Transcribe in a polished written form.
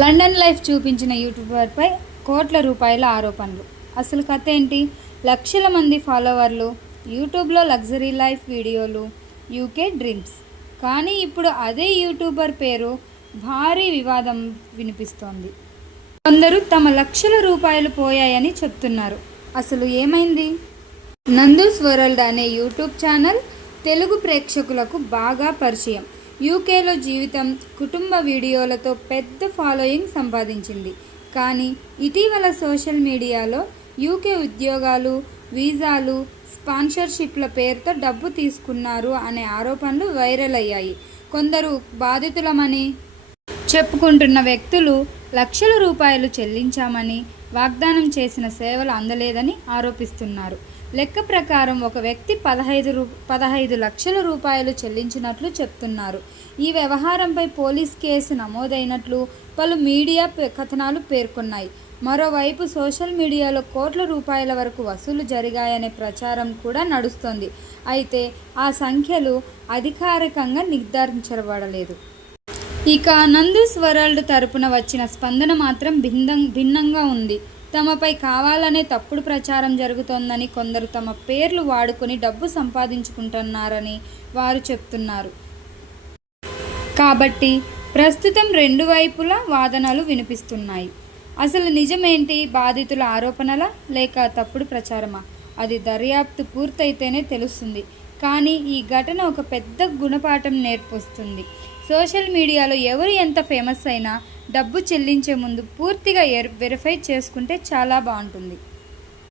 London life చూపించిన యూట్యూబర్పై కోట్ల రూపాయల ఆరోపణలు. అసలు కథ ఏంటి? లక్షల మంది ఫాలోవర్లు, యూట్యూబ్లో లగ్జరీ లైఫ్ వీడియోలు, యూకే డ్రీమ్స్. కానీ ఇప్పుడు అదే యూట్యూబర్ పేరు భారీ వివాదం వినిపిస్తోంది. కొందరు తమ లక్షల రూపాయలు పోయాయని చెప్తున్నారు. అసలు ఏమైంది? నందూస్ వరల్డ్ అనే యూట్యూబ్ ఛానల్ తెలుగు ప్రేక్షకులకు బాగా పరిచయం. యూకేలో జీవితం, కుటుంబ వీడియోలతో పెద్ద ఫాలోయింగ్ సంపాదించింది. కానీ ఇటీవల సోషల్ మీడియాలో యూకే ఉద్యోగాలు, వీసాలు, స్పాన్సర్షిప్ల పేరుతో డబ్బు తీసుకున్నారు అనే ఆరోపణలు వైరల్ అయ్యాయి. కొందరు బాధితులమని చెప్పుకుంటున్న వ్యక్తులు లక్షల రూపాయలు చెల్లించామని, వాగ్దానం చేసిన సేవలు అందలేదని ఆరోపిస్తున్నారు. లెక్క ప్రకారం ఒక వ్యక్తి 15 లక్షల రూపాయలు చెల్లించినట్లు చెప్తున్నారు. ఈ వ్యవహారంపై పోలీస్ కేసు నమోదైనట్లు పలు మీడియా కథనాలు పేర్కొన్నాయి. మరోవైపు సోషల్ మీడియాలో కోట్ల రూపాయల వరకు వసూలు జరిగాయనే ప్రచారం కూడా నడుస్తోంది. అయితే ఆ సంఖ్యలు అధికారికంగా నిర్ధారించబడలేదు. ఇక నందూస్ వరల్డ్ తరపున వచ్చిన స్పందన మాత్రం భిన్నంగా ఉంది. తమపై కావాలనే తప్పుడు ప్రచారం జరుగుతోందని, కొందరు తమ పేర్లు వాడుకొని డబ్బు సంపాదించుకుంటున్నారని వారు చెప్తున్నారు. కాబట్టి ప్రస్తుతం రెండు వైపులా వాదనలు వినిపిస్తున్నాయి. అసలు నిజమేంటి? బాధితుల ఆరోపణలా లేక తప్పుడు ప్రచారమా? అది దర్యాప్తు పూర్తయితేనే తెలుస్తుంది. కానీ ఈ ఘటన ఒక పెద్ద గుణపాఠం నేర్పిస్తుంది. సోషల్ మీడియాలో ఎవరు ఎంత ఫేమస్ అయినా డబ్బు చెల్లించే ముందు పూర్తిగా వెరిఫై చేసుకుంటే చాలా బాగుంటుంది.